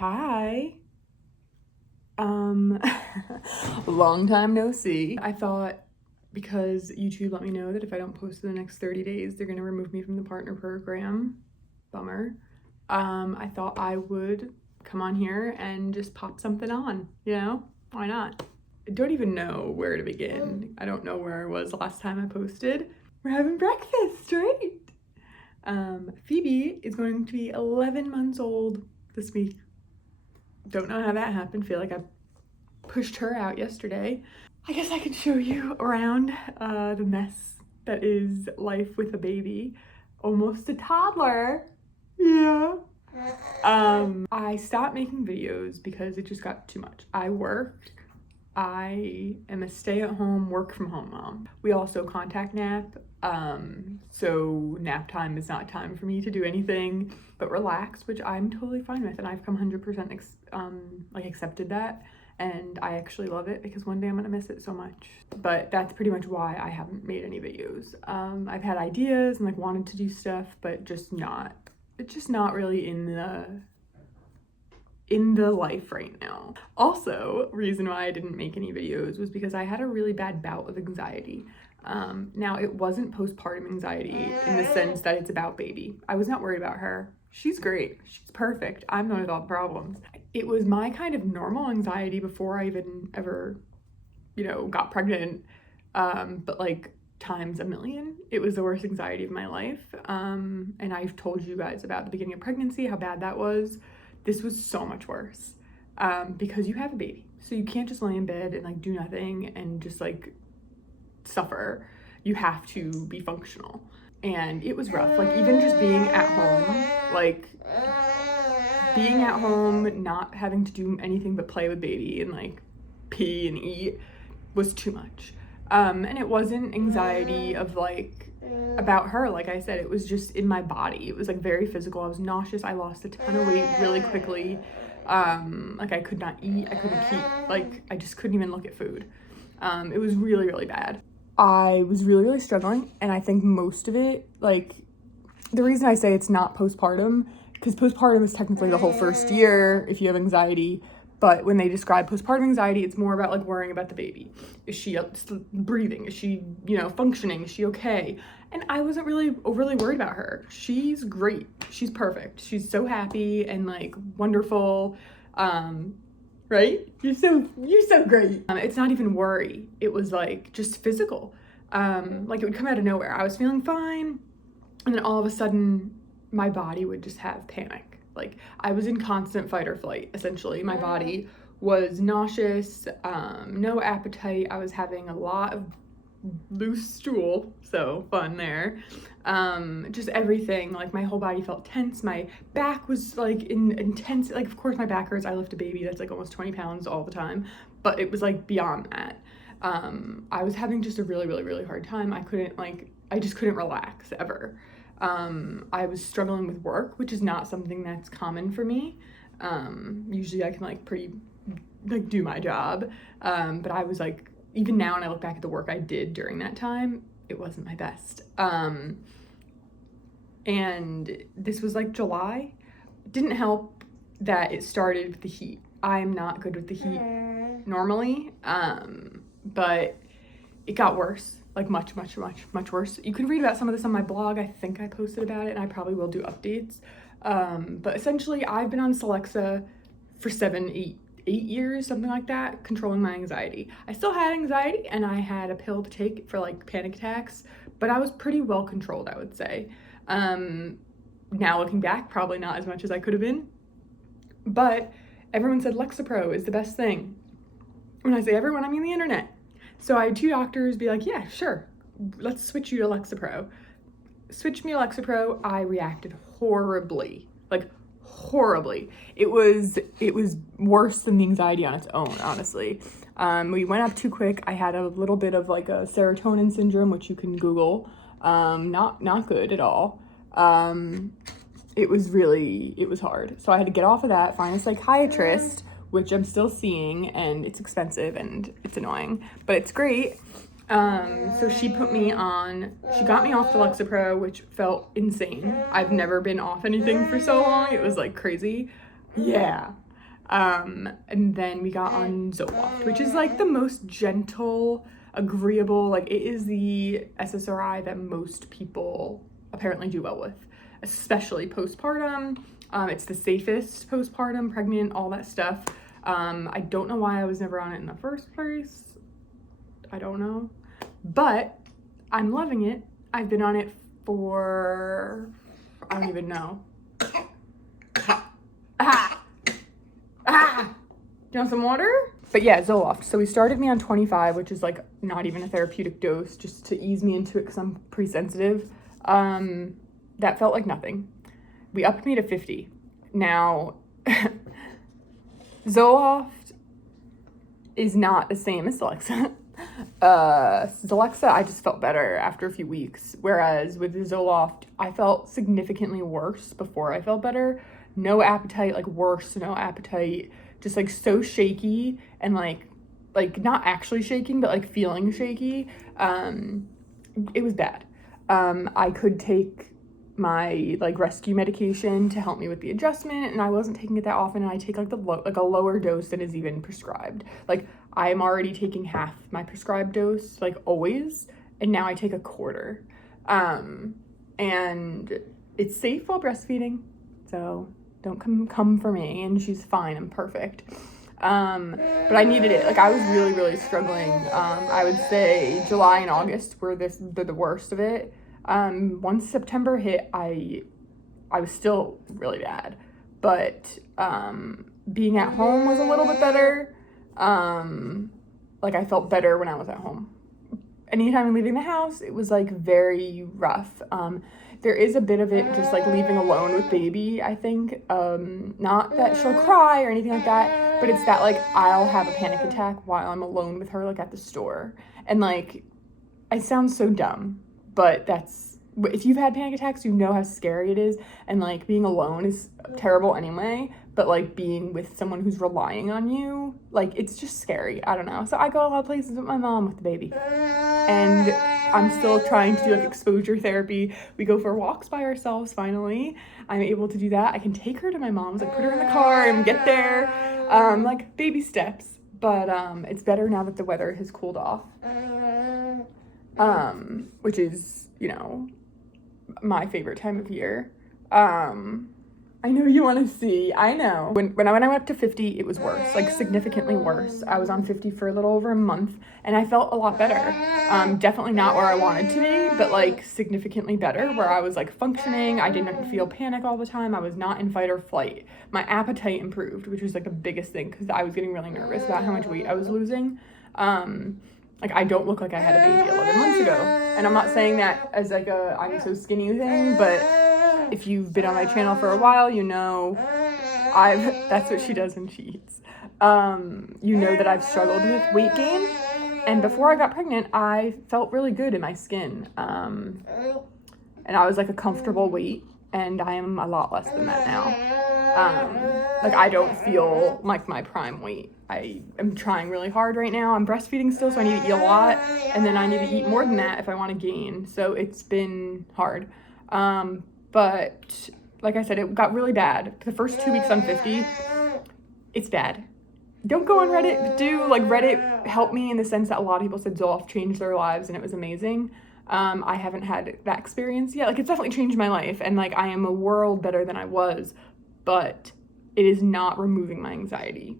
Hi. Long time no see. I thought because YouTube let me know that if I don't post in the next 30 days, they're gonna remove me from the partner program. Bummer. I thought I would come on here and just pop something on, you know? Why not? I don't even know where to begin. I don't know where I was last time I posted. We're having breakfast, right? Phoebe is going to be 11 months old this week. Don't know how that happened. Feel like I pushed her out yesterday. I guess I can show you around the mess that is life with a baby. Almost a toddler. Yeah. I stopped making videos because it just got too much. I worked. I am a stay-at-home, work-from-home mom. We also contact nap, so nap time is not time for me to do anything but relax, which I'm totally fine with, and I've come 100% accepted that, and I actually love it because one day I'm gonna miss it so much. But that's pretty much why I haven't made any videos. I've had ideas and wanted to do stuff, but it's just not really in the life right now. Also, reason why I didn't make any videos was because I had a really bad bout of anxiety. Now it wasn't postpartum anxiety in the sense that it's about baby. I was not worried about her. She's great. She's perfect. I'm the one with all the problems. It was my kind of normal anxiety before I even ever, got pregnant. But times a million. It was the worst anxiety of my life. And I've told you guys about the beginning of pregnancy, how bad that was. This was so much worse because you have a baby. So you can't just lay in bed and do nothing and just suffer. You have to be functional. And it was rough. Even just being at home, not having to do anything but play with baby and pee and eat was too much. And it wasn't anxiety of about her. Like I said, it was just in my body. It was very physical. I was nauseous. I lost a ton of weight really quickly. I could not eat. I couldn't keep, I just couldn't even look at food. It was really, really bad. I was really, really struggling. And I think most of it, the reason I say it's not postpartum, because postpartum is technically the whole first year if you have anxiety. But when they describe postpartum anxiety, it's more about worrying about the baby. Is she breathing? Is she, functioning? Is she okay? And I wasn't really overly worried about her. She's great. She's perfect. She's so happy and wonderful. Right? You're so great. It's not even worry. It was just physical. It would come out of nowhere. I was feeling fine, and then all of a sudden my body would just have panic. I was in constant fight or flight, essentially. My body was nauseous, no appetite. I was having a lot of loose stool, so fun there. Just everything, my whole body felt tense. My back was intense. Of course my back hurts. I lift a baby that's almost 20 pounds all the time, but it was beyond that. I was having just a really, really, really hard time. I just couldn't relax ever. I was struggling with work, which is not something that's common for me. Usually I can do my job. But I was even now when I look back at the work I did during that time, it wasn't my best. And this was July. It didn't help that it started with the heat. I'm not good with the heat normally. But it got worse. Much, much, much, much worse. You can read about some of this on my blog. I think I posted about it, and I probably will do updates. But essentially, I've been on Celexa for 8 years, something like that, controlling my anxiety. I still had anxiety, and I had a pill to take for panic attacks, but I was pretty well controlled, I would say. Now looking back, probably not as much as I could have been, but everyone said Lexapro is the best thing. When I say everyone, I mean the internet. So I had 2 doctors be yeah, sure, let's switch you to Lexapro. Switch me to Lexapro. I reacted horribly, horribly. It was worse than the anxiety on its own, honestly. We went up too quick. I had a little bit of a serotonin syndrome, which you can Google. Not good at all. It was hard. So I had to get off of that, find a psychiatrist, which I'm still seeing, and it's expensive and it's annoying, but it's great. So she got me off the Lexapro, which felt insane. I've never been off anything for so long. It was crazy. Yeah. And then we got on Zoloft, which is like the most gentle, agreeable, like it is the SSRI that most people apparently do well with, especially postpartum. It's the safest postpartum, pregnant, all that stuff. I don't know why I was never on it in the first place. I don't know, but I'm loving it. I've been on it for, I don't even know. Do you want some water? But yeah, Zoloft. So we started me on 25, which is like not even a therapeutic dose, just to ease me into it because I'm pretty sensitive. That felt like nothing. We upped me to 50. Now, Zoloft is not the same as Celexa. Celexa, I just felt better after a few weeks. Whereas with Zoloft, I felt significantly worse before I felt better. No appetite, like worse, no appetite. Just like so shaky and like not actually shaking, but like feeling shaky. It was bad. I could take my like rescue medication to help me with the adjustment, and I wasn't taking it that often, and I take like a lower dose than is even prescribed. Like I'm already taking half my prescribed dose, like always, and now I take a quarter. And it's safe while breastfeeding, so don't come for me. And she's fine, I'm perfect. But I needed it. Like I was really, really struggling. I would say July and August were the worst of it. Once September hit, I was still really bad, but being at home was a little bit better. Like I felt better when I was at home. Anytime I'm leaving the house, it was like very rough. There is a bit of it just like leaving alone with baby, I think. Not that she'll cry or anything like that, but it's that like I'll have a panic attack while I'm alone with her, like at the store. And like, I sound so dumb, but if you've had panic attacks, you know how scary it is. And like being alone is terrible anyway, but like being with someone who's relying on you, like it's just scary. I don't know. So I go a lot of places with my mom with the baby. And I'm still trying to do like exposure therapy. We go for walks by ourselves finally. I'm able to do that. I can take her to my mom's, like put her in the car and get there. Like baby steps. But it's better now that the weather has cooled off. Which is, you know, my favorite time of year. I know you want to see. I know. When I went up to 50, it was worse, like significantly worse. I was on 50 for a little over a month, and I felt a lot better. Definitely not where I wanted to be, but like significantly better, where I was like functioning. I didn't feel panic all the time. I was not in fight or flight. My appetite improved, which was like the biggest thing because I was getting really nervous about how much weight I was losing. Like I don't look like I had a baby 11 months ago. And I'm not saying that as like a I'm so skinny thing, but if you've been on my channel for a while, you know that's what she does when she eats. You know that I've struggled with weight gain. And before I got pregnant, I felt really good in my skin. And I was like a comfortable weight, and I am a lot less than that now. Like I don't feel like my prime weight. I am trying really hard right now. I'm breastfeeding still, so I need to eat a lot, and then I need to eat more than that if I want to gain. So it's been hard. But like I said, it got really bad. The first 2 weeks on 50, it's bad. Don't go on Reddit, but do. Like Reddit helped me in the sense that a lot of people said Zoloft changed their lives and it was amazing. I haven't had that experience yet. Like it's definitely changed my life, and like I am a world better than I was, but it is not removing my anxiety.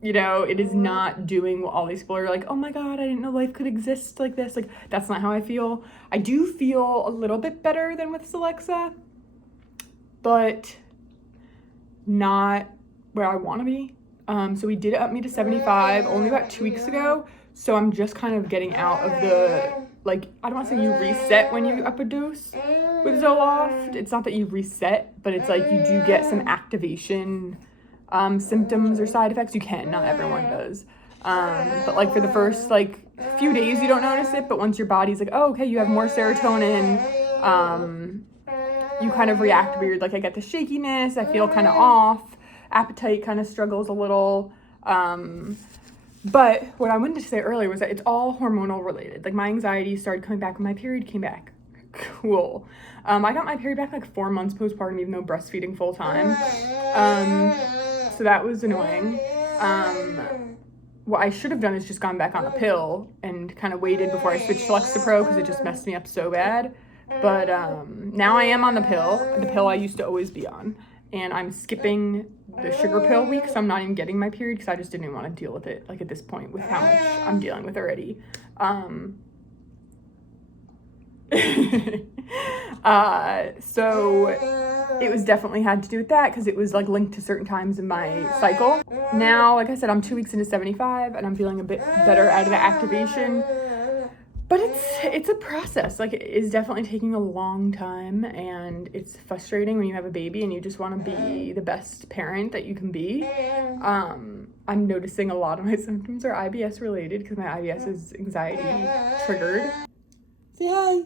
You know, it is not doing what all these people are like, oh my God, I didn't know life could exist like this. Like, that's not how I feel. I do feel a little bit better than with Celexa, but not where I want to be. So we did up me to 75 only about 2 weeks ago. So I'm just kind of getting out of the, like, I don't want to say you reset when you up a dose with Zoloft. It's not that you reset, but it's like you do get some activation symptoms or side effects. You can, not everyone does. But like for the first like few days you don't notice it, but once your body's like, oh, okay, you have more serotonin, you kind of react weird. Like I get the shakiness, I feel kind of off, appetite kind of struggles a little. But what I wanted to say earlier was that it's all hormonal related. Like my anxiety started coming back when my period came back. Cool. I got my period back like 4 months postpartum, even though breastfeeding full time. so that was annoying. What I should have done is just gone back on a pill and kind of waited before I switched to Lexapro because it just messed me up so bad. But now I am on the pill I used to always be on. And I'm skipping the sugar pill week, so I'm not even getting my period because I just didn't want to deal with it, like, at this point with how much I'm dealing with already. So it was definitely had to do with that because it was, like, linked to certain times in my cycle. Now, like I said, I'm 2 weeks into 75 and I'm feeling a bit better out of the activation. But it's a process. Like, it is definitely taking a long time, and it's frustrating when you have a baby and you just want to be the best parent that you can be. I'm noticing a lot of my symptoms are IBS related because my IBS is anxiety triggered. Say hi.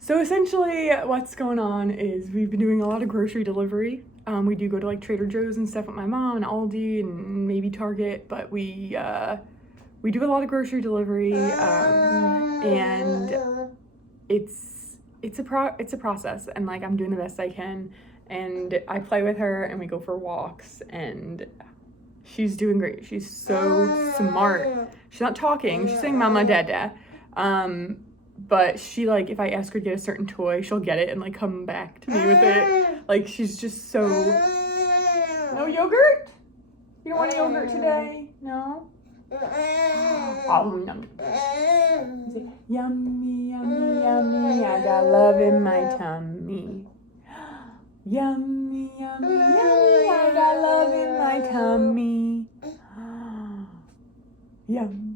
So essentially what's going on is we've been doing a lot of grocery delivery. We do go to, like, Trader Joe's and stuff with my mom and Aldi and maybe Target, but we do a lot of grocery delivery, and it's a process, and, like, I'm doing the best I can, and I play with her and we go for walks, and she's doing great. She's so smart. She's not talking. She's saying mama, dada. But she, like, if I ask her to get a certain toy, she'll get it and, like, come back to me with it. Like, she's just so... No yogurt? You don't want yogurt today? No? Oh, yummy. Yummy, yummy, yummy, I got love in my tummy. Yummy, yummy, yummy, I got love in my tummy. Yummy.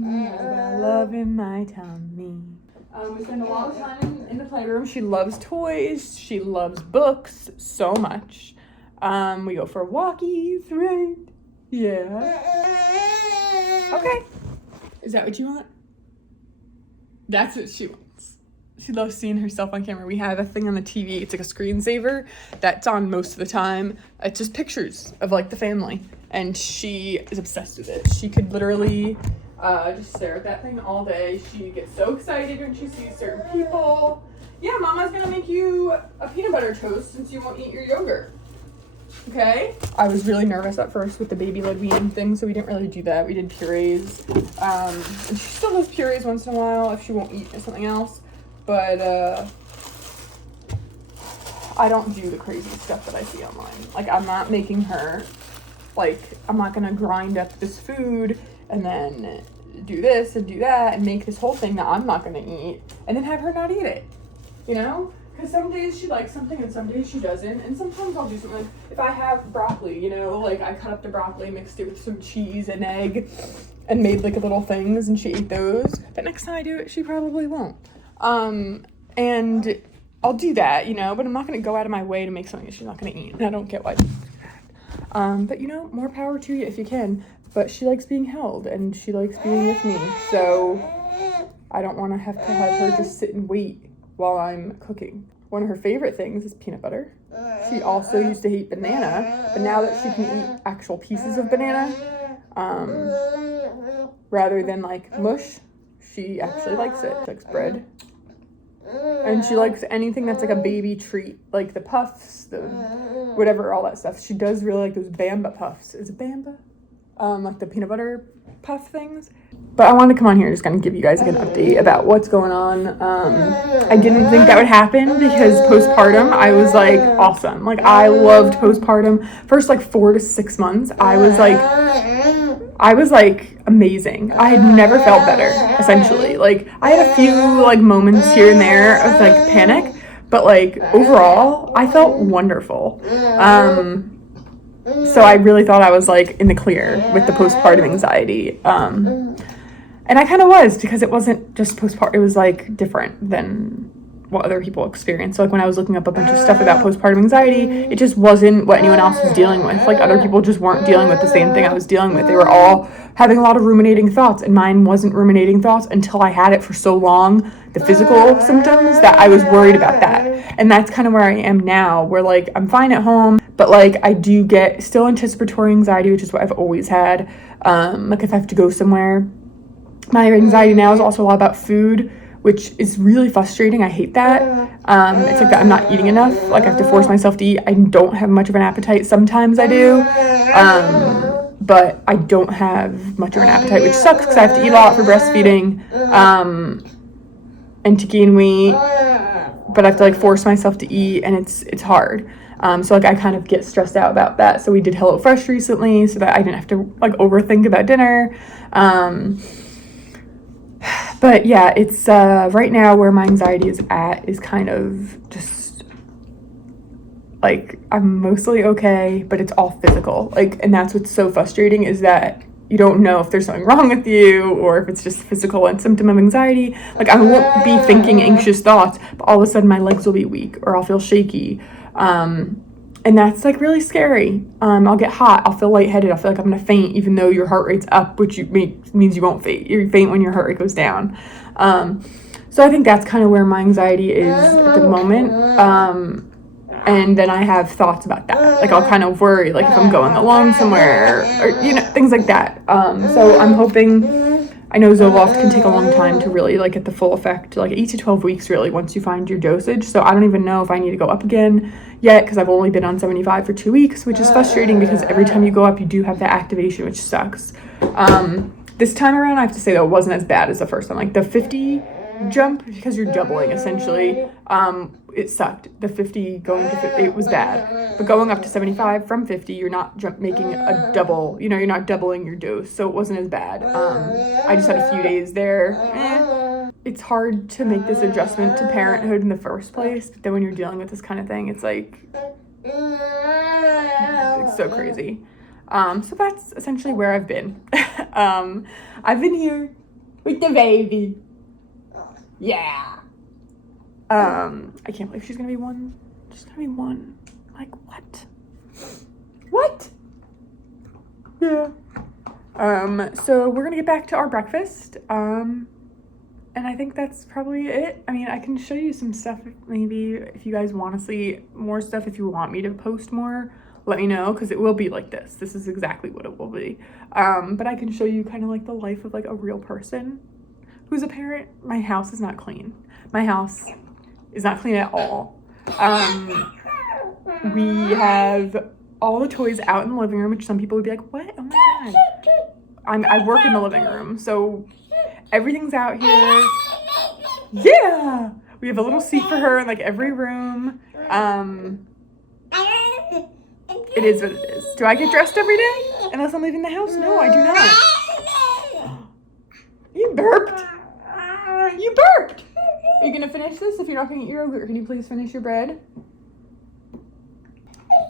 I got love in my tummy. We spend a lot of time in the playroom. She loves toys. She loves books so much. We go for walkies, right? Yeah. Okay. Is that what you want? That's what she wants. She loves seeing herself on camera. We have a thing on the TV. It's like a screensaver that's on most of the time. It's just pictures of, like, the family. And she is obsessed with it. She could literally... just stare at that thing all day. She gets so excited when she sees certain people. Yeah, Mama's gonna make you a peanut butter toast since you won't eat your yogurt. Okay? I was really nervous at first with the baby led weaning thing, so we didn't really do that. We did purees. And she still does purees once in a while if she won't eat something else. But I don't do the crazy stuff that I see online. Like, I'm not making her, like, I'm not gonna grind up this food and then do this and do that and make this whole thing that I'm not gonna eat and then have her not eat it, you know? Because some days she likes something and some days she doesn't, and sometimes I'll do something, like, if I have broccoli, you know, like, I cut up the broccoli, mixed it with some cheese and egg, and made, like, little things, and she ate those, but next time I do it, she probably won't. And I'll do that, you know, but I'm not gonna go out of my way to make something that she's not gonna eat, and I don't get why. But, you know, more power to you if you can. But she likes being held, and she likes being with me, so I don't want to have her just sit and wait while I'm cooking. One of her favorite things is peanut butter. She also used to hate banana, but now that she can eat actual pieces of banana, rather than, like, mush, she actually likes it. She likes bread. And she likes anything that's like a baby treat, like the puffs, the whatever, all that stuff. She does really like those Bamba puffs. Is it Bamba? Like the peanut butter puff things. But I wanted to come on here and just kind of give you guys, like, an update about what's going on. I didn't think that would happen because postpartum, I was, like, awesome. Like, I loved postpartum. First, like, 4 to 6 months, I was like amazing. I had never felt better, essentially. Like, I had a few, like, moments here and there of, like, panic, but, like, overall, I felt wonderful. So I really thought I was, like, in the clear with the postpartum anxiety. And I kind of was, because it wasn't just postpartum. It was, like, different than what other people experience. So, like, when I was looking up a bunch of stuff about postpartum anxiety, it just wasn't what anyone else was dealing with. Like, other people just weren't dealing with the same thing I was dealing with. They were all having a lot of ruminating thoughts, and mine wasn't ruminating thoughts until I had it for so long, the physical symptoms, that I was worried about that. And that's kind of where I am now, where, like, I'm fine at home, but, like, I do get still anticipatory anxiety, which is what I've always had. Like, if I have to go somewhere, my anxiety now is also a lot about food, which is really frustrating. I hate that. It's like that I'm not eating enough. Like I have to force myself to eat. I don't have much of an appetite. Sometimes I do. But I don't have much of an appetite, which sucks because I have to eat a lot for breastfeeding and to gain weight. But I have to like force myself to eat, and it's hard. So like I kind of get stressed out about that. So we did HelloFresh recently so that I didn't have to like overthink about dinner. But yeah, it's right now where my anxiety is at is kind of just like I'm mostly okay, but it's all physical. Like, and that's what's so frustrating is that you don't know if there's something wrong with you or if it's just physical and symptom of anxiety. Like I won't be thinking anxious thoughts, but all of a sudden my legs will be weak or I'll feel shaky. And that's like really scary. I'll get hot. I'll feel lightheaded. I'll feel like I'm gonna faint, even though your heart rate's up, which means you won't faint. You faint when your heart rate goes down. So I think that's kind of where my anxiety is at the moment. And then I have thoughts about that. Like I'll kind of worry, like if I'm going alone somewhere, or you know, things like that. So I'm hoping. I know Zoloft can take a long time to really like get the full effect, like 8 to 12 weeks really once you find your dosage. So I don't even know if I need to go up again yet because I've only been on 75 for 2 weeks, which is frustrating because every time you go up, you do have that activation, which sucks. This time around, I have to say though, it wasn't as bad as the first time. Like the 50 jump, because you're doubling essentially, it sucked. The 50 going to 50, it was bad. But going up to 75 from 50, you're not making a double, you know, you're not doubling your dose. So it wasn't as bad. I just had a few days there. It's hard to make this adjustment to parenthood in the first place. But then when you're dealing with this kind of thing, it's like, it's so crazy. So that's essentially where I've been. I've been here with the baby. Yeah. I can't believe she's gonna be one. She's gonna be one. Like, what? What? Yeah. So we're gonna get back to our breakfast. And I think that's probably it. I mean, I can show you some stuff maybe if you guys want to see more stuff. If you want me to post more, let me know, because it will be like this. This is exactly what it will be. But I can show you kind of like the life of like a real person who's a parent. My house is not clean. My house is not clean at all. We have all the toys out in the living room, which some people would be like, what? Oh my God. I work in the living room, so everything's out here. Yeah! We have a little seat for her in like every room. It is what it is. Do I get dressed every day unless I'm leaving the house? No, I do not. You burped. You burped. Are you gonna finish this? If you're not gonna eat your yogurt, can you please finish your bread?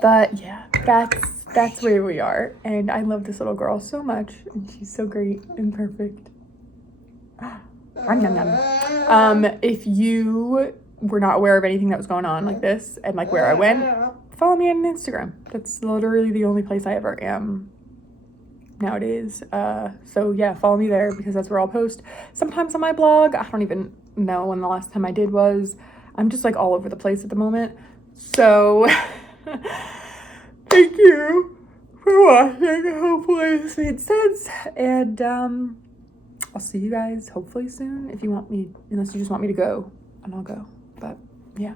But yeah, that's where we are. And I love this little girl so much. And she's so great and perfect. If you were not aware of anything that was going on like this and like where I went, follow me on Instagram. That's literally the only place I ever am nowadays. So yeah, follow me there because that's where I'll post. Sometimes on my blog, I don't even know when the last time I did was. I'm just like all over the place at the moment. So thank you for watching. Hopefully this made sense. And I'll see you guys hopefully soon if you want me, unless you just want me to go, and I'll go. But yeah.